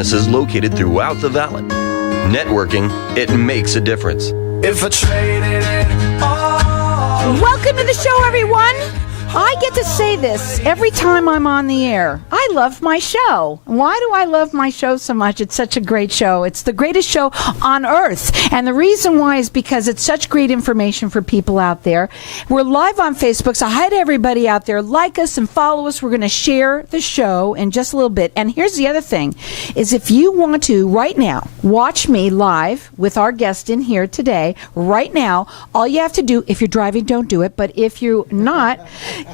businesses located throughout the valley. Networking, it makes a difference. If I traded it all. Welcome to the show, everyone. I get to say this every time I'm on the air. I love my show. Why do I love my show so much? It's such a great show. It's the greatest show on earth. And the reason why is because it's such great information for people out there. We're live on Facebook, so hi to everybody out there. Like us and follow us. We're going to share the show in just a little bit. And here's the other thing, is if you want to, right now, watch me live with our guest in here today, right now, all you have to do, if you're driving, don't do it. But if you're not,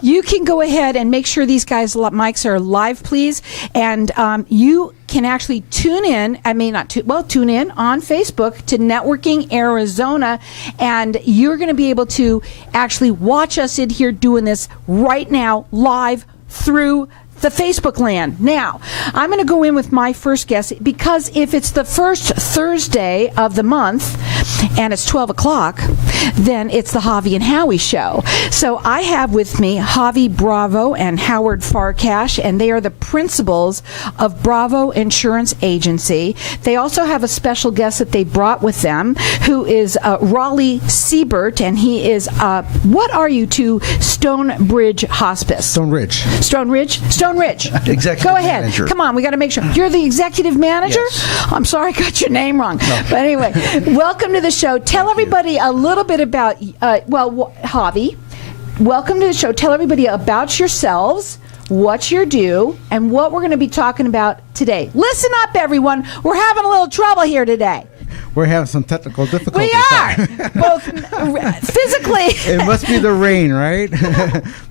you can go ahead and make sure these guys' mics are live, please. And you can actually tune in, tune in on Facebook to Networking Arizona. And you're going to be able to actually watch us in here doing this right now, live through the Facebook land. Now, I'm going to go in with my first guest because if it's the first Thursday of the month and it's 12 o'clock, then it's the Havie and Howie show. So I have with me Havie Bravo and Howard Farkash, and they are the principals of Bravo Insurance Agency. They also have a special guest that they brought with them, who is Raleigh Siebert, and he is, what are you to Stonebridge Hospice? Stonebridge. Executive Go ahead. manager. Come on, we got to make sure. You're the executive manager? Yes. I'm sorry, I got your name wrong. No. But anyway, welcome to the show. Tell everybody a little bit about, Havie, welcome to the show. Tell everybody about yourselves, what you do, and what we're going to be talking about today. Listen up, everyone. We're having a little trouble here today. We're having some technical difficulties. We are, both physically. It must be the rain, right?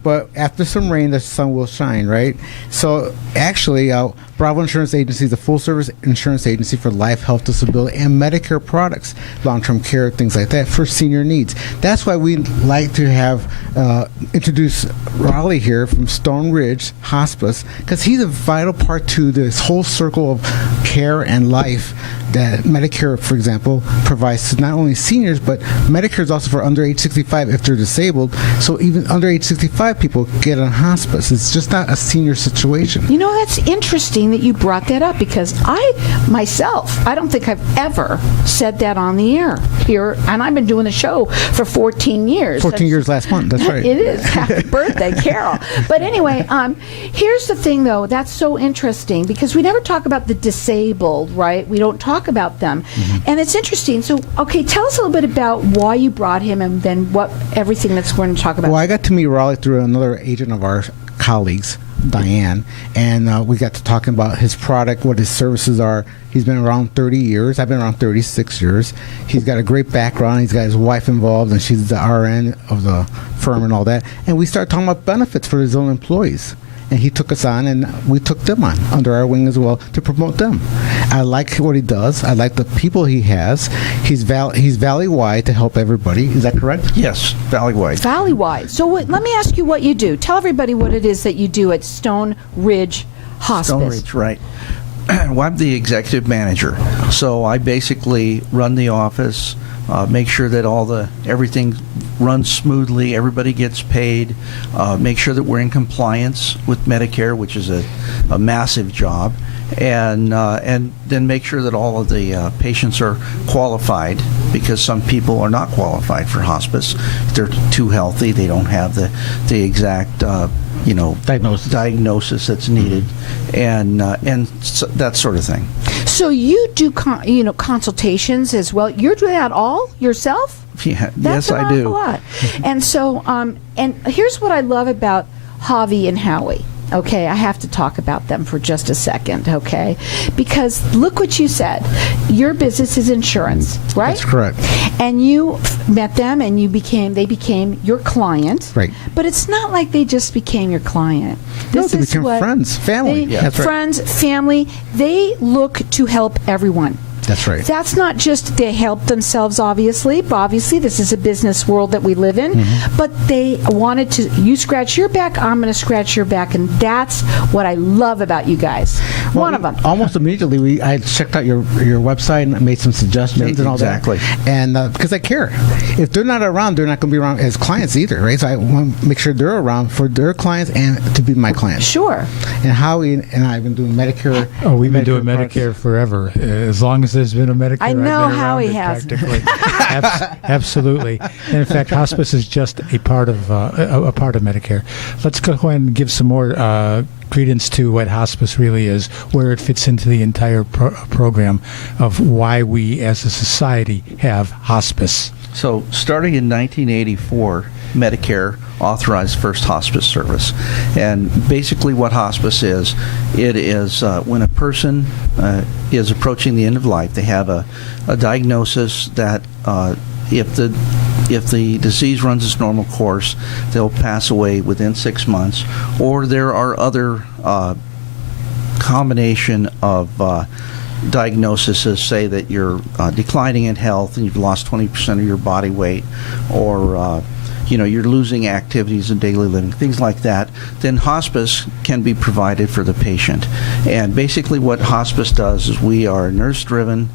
But after some rain, the sun will shine, right? So actually, Bravo Insurance Agency is a full-service insurance agency for life, health, disability, and Medicare products, long-term care, things like that, for senior needs. That's why we like to have introduce Raleigh here from Stone Ridge Hospice, because he's a vital part to this whole circle of care and life that Medicare, for example, provides to not only seniors, but Medicare is also for under age 65 if they're disabled. So even under age 65 people get on hospice. It's just not a senior situation. You know, that's interesting that you brought that up, because I don't think I've ever said that on the air here, and I've been doing the show for 14 years. 14 years last month, that's right. It is. Happy birthday, Carol. But anyway, here's the thing, though, that's so interesting, because we never talk about the disabled, right? We don't talk about them. Mm-hmm. And it's interesting. So, okay, tell us a little bit about why you brought him and then what everything that's going to talk about. Well, I got to meet Raleigh through another agent of our colleagues, Diane, and we got to talking about his product, what his services are. He's been around 30 years. I've been around 36 years. He's got a great background. He's got his wife involved, and she's the RN of the firm and all that. And we started talking about benefits for his own employees. And he took us on, and we took them on under our wing as well to promote them. I like what he does. I like the people he has. He's valley-wide to help everybody. Is that correct? Yes, valley-wide. Valley-wide. So let me ask you what you do. Tell everybody what it is that you do at Stone Ridge Hospice. Stone Ridge, right. Well, I'm the executive manager, so I basically run the office, make sure that everything runs smoothly, everybody gets paid, make sure that we're in compliance with Medicare, which is a massive job, and then make sure that all of the patients are qualified, because some people are not qualified for hospice. They're too healthy, they don't have the exact diagnosis that's needed, and so, that sort of thing. So you do consultations as well. You're doing that all yourself? Yeah, That's yes, I do. That's a lot. And so, and here's what I love about Havie and Howie. Okay, I have to talk about them for just a second, okay? Because look what you said. Your business is insurance, right? That's correct. And you met them and they became your client. Right. But it's not like they just became your client. No, they became friends, family. Friends, family. They look to help everyone. That's right. That's not just they help themselves, obviously. Obviously, this is a business world that we live in. But they wanted to, you scratch your back, I'm going to scratch your back. And that's what I love about you guys. One of them. Almost immediately, I checked out your website and made some suggestions and all Exactly. that. And because I care. If they're not around, they're not going to be around as clients either, right? So I want to make sure they're around for their clients and to be my clients. Sure. And Howie and I have been doing Medicare. Oh, we've been doing parts. Medicare forever. As long as there's been a Medicare, I know I've been around Howie it has. practically. Absolutely. And in fact, hospice is just a part of Medicare. Let's go ahead and give some more credence to what hospice really is, where it fits into the entire program of why we as a society have hospice. So, starting in 1984, Medicare authorized first hospice service. And basically what hospice is, it is when a person is approaching the end of life, they have a diagnosis that if the disease runs its normal course, they'll pass away within 6 months, or there are other combination of diagnoses, say that you're declining in health and you've lost 20% of your body weight, or you're losing activities in daily living, things like that, then hospice can be provided for the patient. And basically what hospice does is we are a nurse-driven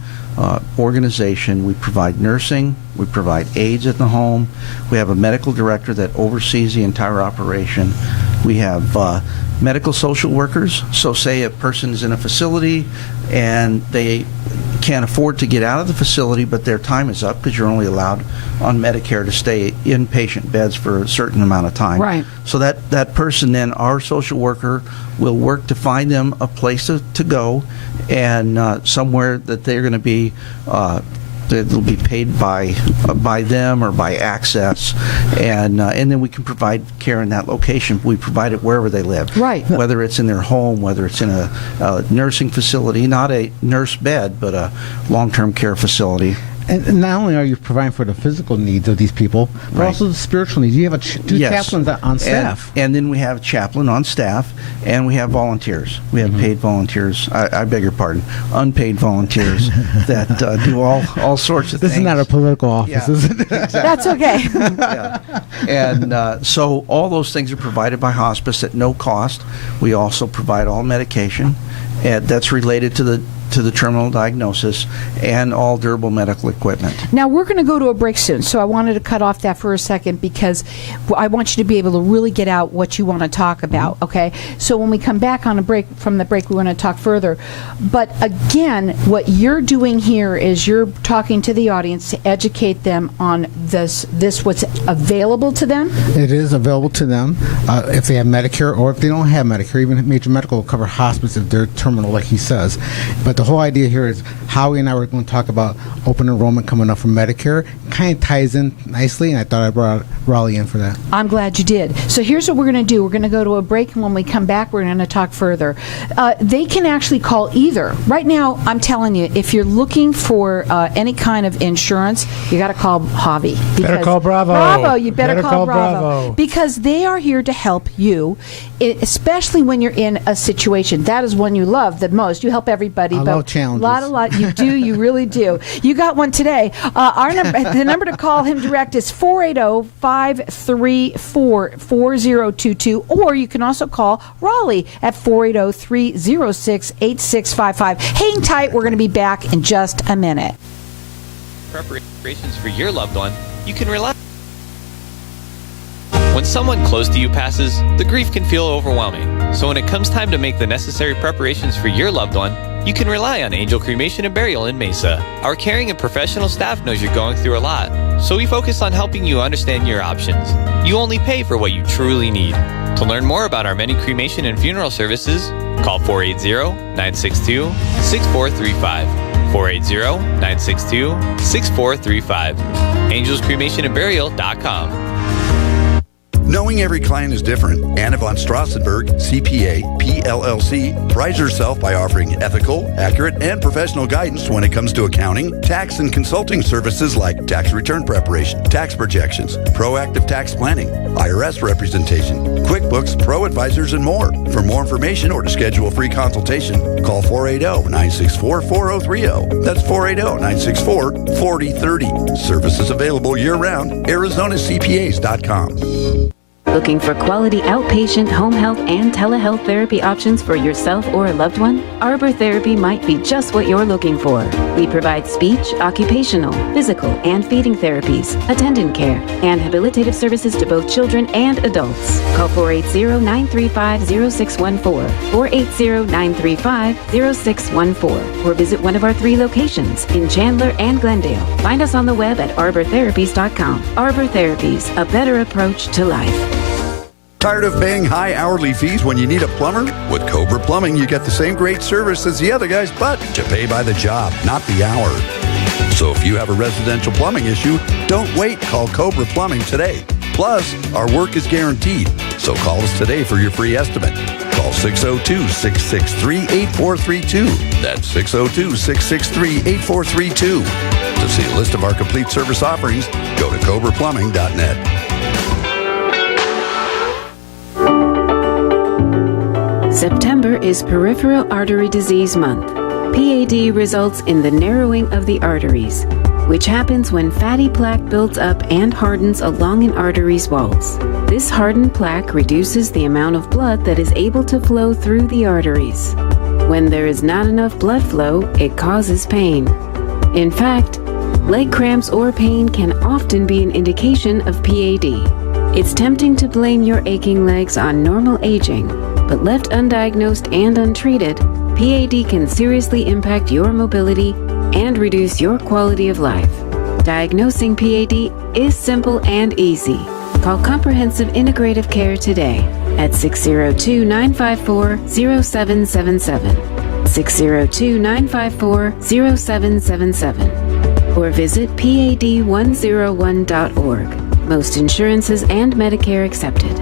organization. We provide nursing, we provide aides at the home, we have a medical director that oversees the entire operation, we have medical social workers. So say a person's in a facility and they can't afford to get out of the facility, but their time is up because you're only allowed on Medicare to stay in patient beds for a certain amount of time. Right. So that person then, our social worker, will work to find them a place to go and somewhere that they're going to be that'll be paid by them or by Access, and then we can provide care in that location. We provide it wherever they live, Right. Whether it's in their home, whether it's in a nursing facility, not a nurse bed, but a long-term care facility. And not only are you providing for the physical needs of these people, but Right. also the spiritual needs. You have two Yes. chaplains on staff. And then we have a chaplain on staff, and we have volunteers. We have paid volunteers. I beg your pardon, unpaid volunteers that do all sorts of This things. is not a political office, Yeah. is it? That's okay. Yeah. And so all those things are provided by hospice at no cost. We also provide all medication that's related to the terminal diagnosis and all durable medical equipment. Now, we're going to go to a break soon, so I wanted to cut off that for a second because I want you to be able to really get out what you want to talk about, okay? So when we come back on a break, from the break, we're going to talk further. But again, what you're doing here is you're talking to the audience to educate them on this what's available to them. It is available to them if they have Medicare, or if they don't have Medicare. Even Major Medical will cover hospice if they're terminal, like he says. But the whole idea here is Howie and I were going to talk about open enrollment coming up for Medicare. Kind of ties in nicely, and I thought I brought Raleigh in for that. I'm glad you did. So here's what we're going to do. We're going to go to a break, and when we come back, we're going to talk further. They can actually call either. Right now, I'm telling you, if you're looking for any kind of insurance, you got to call Havie. Better call Bravo. Bravo, you better call Bravo. Bravo. Because they are here to help you, especially when you're in a situation. That is one you love the most. You help everybody. I love challenges. A lot. You do. You really do. You got one today. The number to call him direct is 480-534-4022, or you can also call Raleigh at 480-306-8655. Hang tight. We're going to be back in just a minute. Preparations for your loved one, you can rely. When someone close to you passes, the grief can feel overwhelming. So when it comes time to make the necessary preparations for your loved one, you can rely on Angel Cremation and Burial in Mesa. Our caring and professional staff knows you're going through a lot, so we focus on helping you understand your options. You only pay for what you truly need. To learn more about our many cremation and funeral services, call 480-962-6435. 480-962-6435. AngelsCremationandBurial.com. Knowing every client is different, Anna von Strassenberg, CPA, PLLC, prides herself by offering ethical, accurate, and professional guidance when it comes to accounting, tax, and consulting services like tax return preparation, tax projections, proactive tax planning, IRS representation, QuickBooks, Pro Advisors, and more. For more information or to schedule a free consultation, call 480-964-4030. That's 480-964-4030. Services available year-round. ArizonaCPAs.com. Looking for quality outpatient home health and telehealth therapy options for yourself or a loved one? Arbor Therapy might be just what you're looking for. We provide speech, occupational, physical, and feeding therapies, attendant care, and habilitative services to both children and adults. Call 480-935-0614, 480-935-0614, or visit one of our 3 locations in Chandler and Glendale. Find us on the web at arbortherapies.com. Arbor Therapies, a better approach to life. Tired of paying high hourly fees when you need a plumber? With Cobra Plumbing, you get the same great service as the other guys, but you pay by the job, not the hour. So if you have a residential plumbing issue, don't wait. Call Cobra Plumbing today. Plus, our work is guaranteed. So call us today for your free estimate. Call 602-663-8432. That's 602-663-8432. To see a list of our complete service offerings, go to cobraplumbing.net. September is Peripheral Artery Disease Month. PAD results in the narrowing of the arteries, which happens when fatty plaque builds up and hardens along an artery's walls. This hardened plaque reduces the amount of blood that is able to flow through the arteries. When there is not enough blood flow, it causes pain. In fact, leg cramps or pain can often be an indication of PAD. It's tempting to blame your aching legs on normal aging, but left undiagnosed and untreated, PAD can seriously impact your mobility and reduce your quality of life. Diagnosing PAD is simple and easy. Call Comprehensive Integrative Care today at 602-954-0777, 602-954-0777, or visit PAD101.org. Most insurances and Medicare accepted.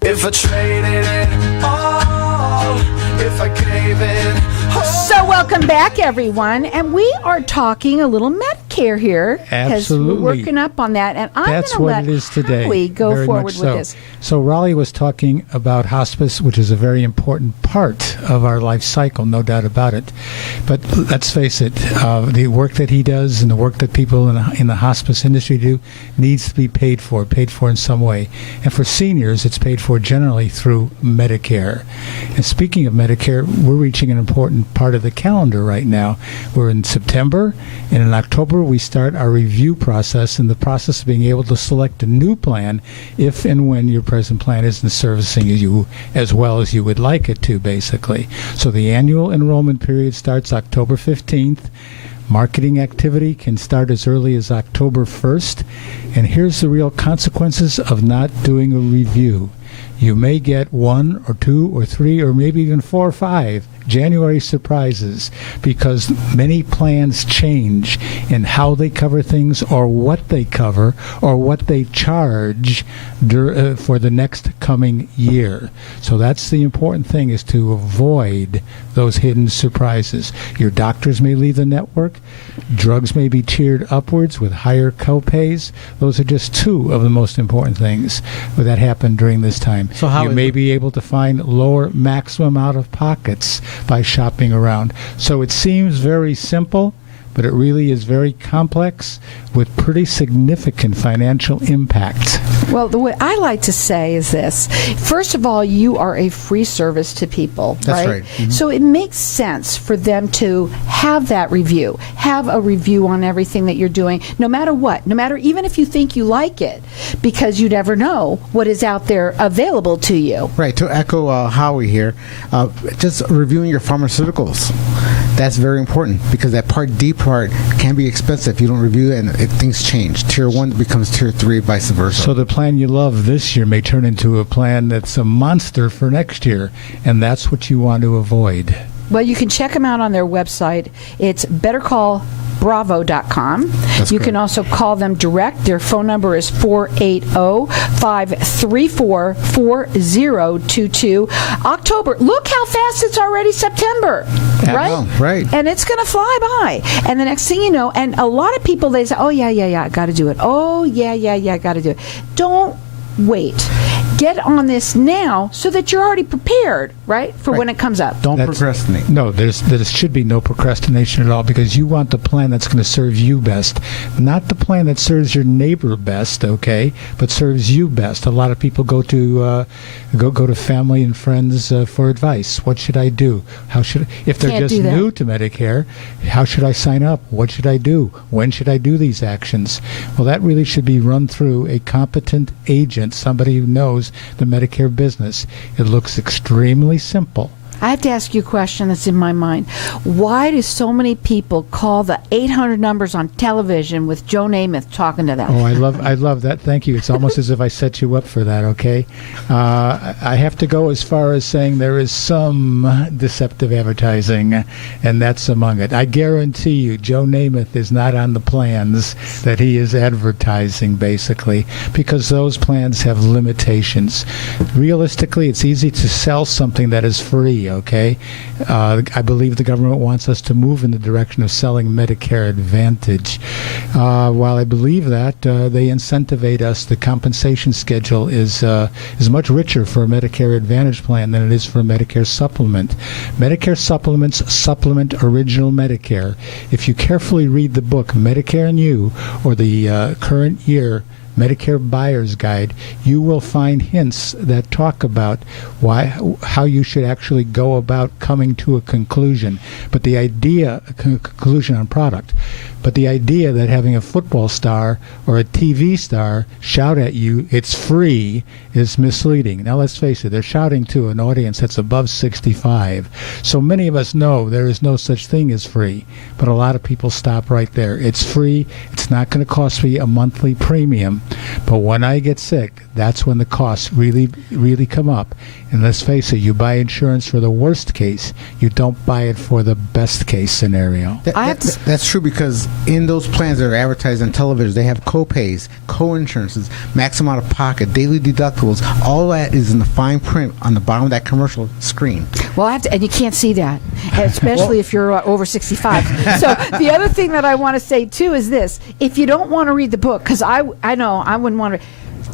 If I traded it all, if I gave it all. So welcome back, everyone, and we are talking a little Medicare here. Absolutely. We're working up on that, and I'm going That's to what let it is today. Howie go Very forward much with so. this. So Raleigh was talking about hospice, which is a very important part of our life cycle, no doubt about it. But let's face it, the work that he does and the work that people in the hospice industry do needs to be paid for in some way. And for seniors, it's paid for generally through Medicare. And speaking of Medicare, we're reaching an important part of the calendar right now. We're in September, and in October we start our review process, and the process of being able to select a new plan if and when your present plan isn't servicing you as well as you would like it to, basically. So the annual enrollment period starts October 15th. Marketing activity can start as early as October 1st. And here's the real consequences of not doing a review. You may get 1 or 2 or 3 or maybe even 4 or 5 January surprises because many plans change in how they cover things or what they cover or what they charge for the next coming year. So that's the important thing, is to avoid those hidden surprises. Your doctors may leave the network. Drugs may be tiered upwards with higher copays. Those are just 2 of the most important things that happen during this time. So how you may be able to find lower maximum out-of-pockets by shopping around. So it seems very simple, but it really is very complex with pretty significant financial impact. Well, the way I like to say is this. First of all, you are a free service to people, That's right. Mm-hmm. So it makes sense for them to have that review, have a review on everything that you're doing, no matter what, no matter even if you think you like it, because you never know what is out there available to you. Right. To echo Howie here, just reviewing your pharmaceuticals. That's very important because that Part D part can be expensive if you don't review it and things change. Tier 1 becomes Tier 3, vice versa. So the plan you love this year may turn into a plan that's a monster for next year, and that's what you want to avoid. Well, you can check them out on their website. It's Better Call bravo.com. You can also call them direct. Their phone number is 480-534-4022. October, look how fast it's already September, right? Right. And it's going to fly by. And the next thing you know, and a lot of people, they say, oh, yeah, I got to do it. Oh, yeah, I got to do it. Don't wait. Get on this now so that you're already prepared, right, for when it comes up. Don't procrastinate. No, there should be no procrastination at all, because you want the plan that's going to serve you best, not the plan that serves your neighbor best, okay, but serves you best. A lot of people go to family and friends for advice. What should I do? If they're just new to Medicare, how should I sign up? What should I do? When should I do these actions? Well, that really should be run through a competent agent, somebody who knows the Medicare business. It looks extremely simple. I have to ask you a question that's in my mind. Why do so many people call the 800 numbers on television with Joe Namath talking to them? Oh, I love that. Thank you. It's almost as if I set you up for that, okay? I have to go as far as saying there is some deceptive advertising, and that's among it. I guarantee you Joe Namath is not on the plans that he is advertising, basically, because those plans have limitations. Realistically, it's easy to sell something that is free, okay? I believe the government wants us to move in the direction of selling Medicare Advantage. While I believe that, they incentivize us. The compensation schedule is much richer for a Medicare Advantage plan than it is for a Medicare supplement. Medicare supplements supplement original Medicare. If you carefully read the book Medicare and You, or the current year Medicare Buyer's Guide, you will find hints that talk about how you should actually go about coming to a conclusion. But the idea, conclusion on product, but the idea that having a football star or a TV star shout at you, it's free, is misleading. Now, let's face it, they're shouting to an audience that's above 65. So many of us know there is no such thing as free, but a lot of people stop right there. It's free. It's not going to cost me a monthly premium. But when I get sick, that's when the costs really, really come up. And let's face it, you buy insurance for the worst case. You don't buy it for the best case scenario. That's true, because in those plans that are advertised on television, they have co-pays, co-insurances, maximum out of pocket, daily deductibles. All that is in the fine print on the bottom of that commercial screen. Well, and you can't see that, especially if you're over 65. So the other thing that I want to say, too, is this. If you don't want to read the book, because I know I wouldn't want to.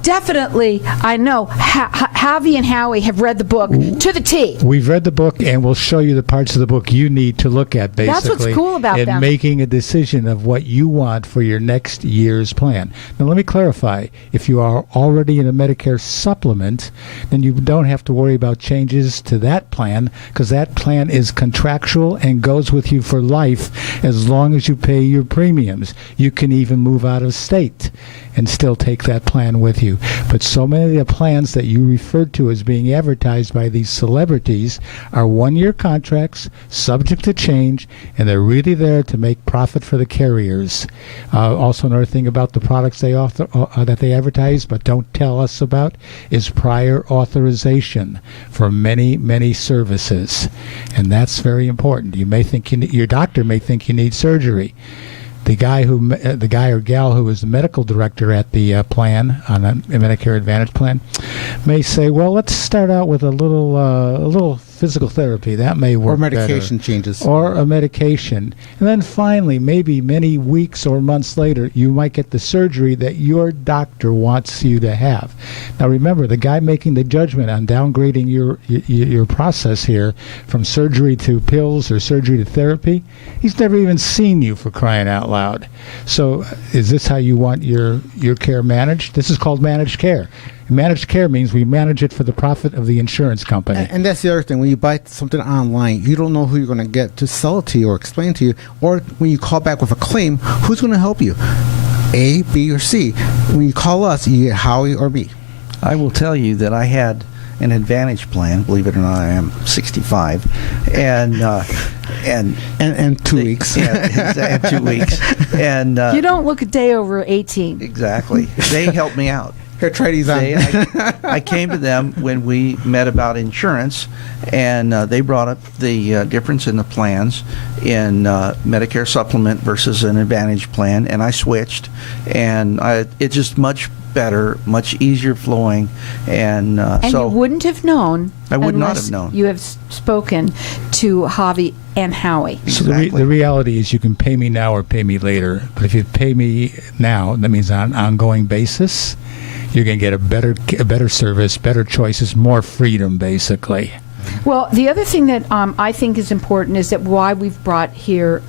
Definitely, I know Havie and Howie have read the book to the T. We've read the book, and we'll show you the parts of the book you need to look at, basically. That's what's cool about them. And making a decision of what you want for your next year's plan. Now, let me clarify. If you are already in a Medicare supplement, then you don't have to worry about changes to that plan, because that plan is contractual and goes with you for life as long as you pay your premiums. You can even move out of state and still take that plan with you. But so many of the plans that you referred to as being advertised by these celebrities are one-year contracts, subject to change, and they're really there to make profit for the carriers. Also, another thing about the products they offer, that they advertise but don't tell us about, is prior authorization for many, many services. And that's very important. You may think your doctor may think you need surgery. The guy or gal who is the medical director at the plan on a Medicare Advantage plan may say, "Well, let's start out with a little physical therapy. That may work. Or medication better. Changes. Or a medication, and then finally, maybe many weeks or months later, you might get the surgery that your doctor wants you to have." Now, remember, the guy making the judgment on downgrading your process here from surgery to pills or surgery to therapy, he's never even seen you, for crying out loud. So is this how you want your care managed? This is called managed care. Managed care means we manage it for the profit of the insurance company. And that's the other thing. When you buy something online, you don't know who you're going to get to sell it to you or explain to you. Or when you call back with a claim, who's going to help you? A, B, or C. When you call us, you get Howie or me. I will tell you that I had an Advantage plan. Believe it or not, I am 65, and 2 weeks. Yeah, 2 weeks. And you don't look a day over 18. Exactly. They helped me out. Here, try these on. I came to them when we met about insurance, and they brought up the difference in the plans in Medicare supplement versus an Advantage plan, and I switched, and it's just much better, much easier flowing, and so you wouldn't have known. I would not unless have known. You have spoken to Havie and Howie. So the reality is you can pay me now or pay me later. But if you pay me now, that means on an ongoing basis, you're going to get a better service, better choices, more freedom, basically. Well, the other thing that I think is important is that why we've brought here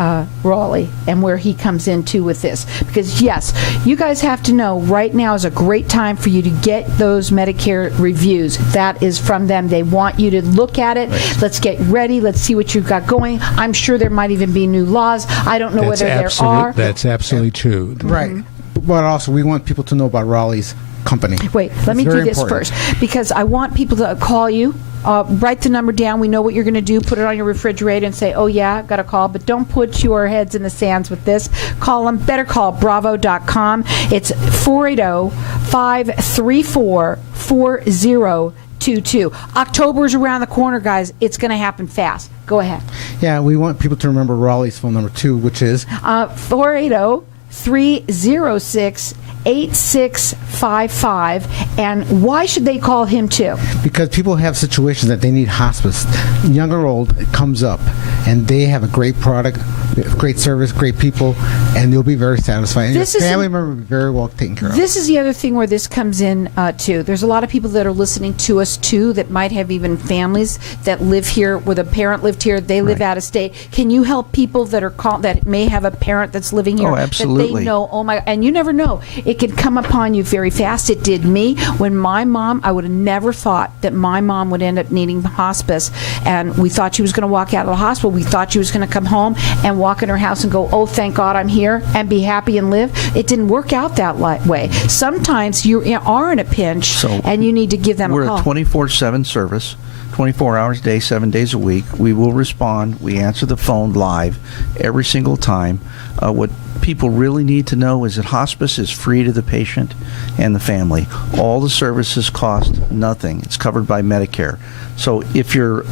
Raleigh and where he comes into with this. Because, yes, you guys have to know right now is a great time for you to get those Medicare reviews. That is from them. They want you to look at it. Right. Let's get ready. Let's see what you've got going. I'm sure there might even be new laws. I don't know whether there are. That's absolutely true. Right. But also, we want people to know about Raleigh's company. Wait, let me do this first, because I want people to call you. Write the number down. We know what you're going to do. Put it on your refrigerator and say, oh, yeah, got a call. But don't put your heads in the sands with this. Call them. BetterCallBravo.com. It's 480-534-4022. October's around the corner, guys. It's going to happen fast. Go ahead. Yeah, we want people to remember Raleigh's phone number, too, which is 480-306-8655. And why should they call him too? Because people have situations that they need hospice. Young or old, it comes up, and they have a great product, great service, great people, and you'll be very satisfied. And your family member will be very well taken care of. This is the other thing where this comes in too. There's a lot of people that are listening to us too that might have even families that live here, where the parent lived here, they live out of state. Can you help people that are that may have a parent that's living here? Oh, absolutely. That they know, oh my, and you never know. It can come upon you very fast. It did me. When my mom, I would have never thought that my mom would end up needing hospice, and we thought she was going to walk out of the hospital. We thought she was going to come home and walk in her house and go, oh, thank God I'm here, and be happy and live. It didn't work out that way. Sometimes you are in a pinch, and you need to give them a call. We're a 24/7 service. 24 hours a day, 7 days a week. We will respond. We answer the phone live every single time. What people really need to know is that hospice is free to the patient and the family. All the services cost nothing. It's covered by Medicare. So if you're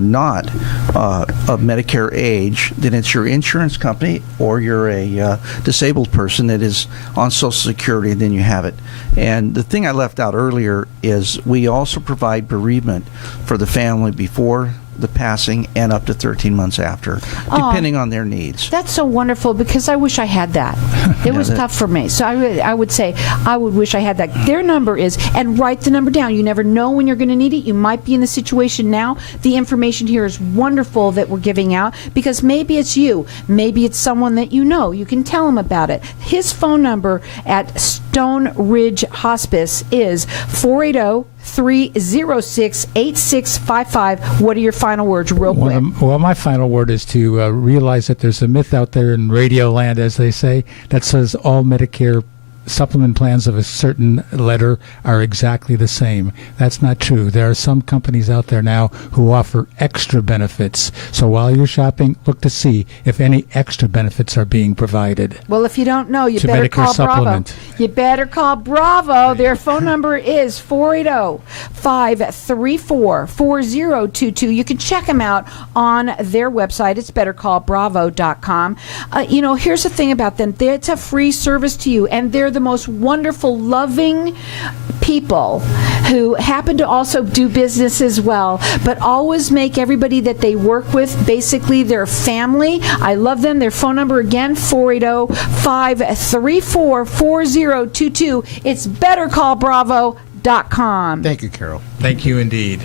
not of Medicare age, then it's your insurance company, or you're a disabled person that is on Social Security, and then you have it. And the thing I left out earlier is we also provide bereavement for the family before the passing and up to 13 months after, depending on their needs. That's so wonderful, because I wish I had that. It was tough for me. So I would say I would wish I had that. Their number is, and write the number down. You never know when you're going to need it. You might be in the situation now. The information here is wonderful that we're giving out, because maybe it's you. Maybe it's someone that you know. You can tell them about it. His phone number at Stone Ridge Hospice is 480-306-8655. What are your final words, real quick? Well, my final word is to realize that there's a myth out there in radio land, as they say, that says all Medicare supplement plans of a certain letter are exactly the same. That's not true. There are some companies out there now who offer extra benefits. So while you're shopping, look to see if any extra benefits are being provided. Well, if you don't know, you better call Bravo. You better call Bravo. Their phone number is 480-534-4022. You can check them out on their website. It's bettercallbravo.com. Here's the thing about them. It's a free service to you, and they're the most wonderful, loving people who happen to also do business as well, but always make everybody that they work with basically their family. I love them. Their phone number again, 480-534-4022. It's bettercallbravo.com. Thank you, Carol. Thank you indeed.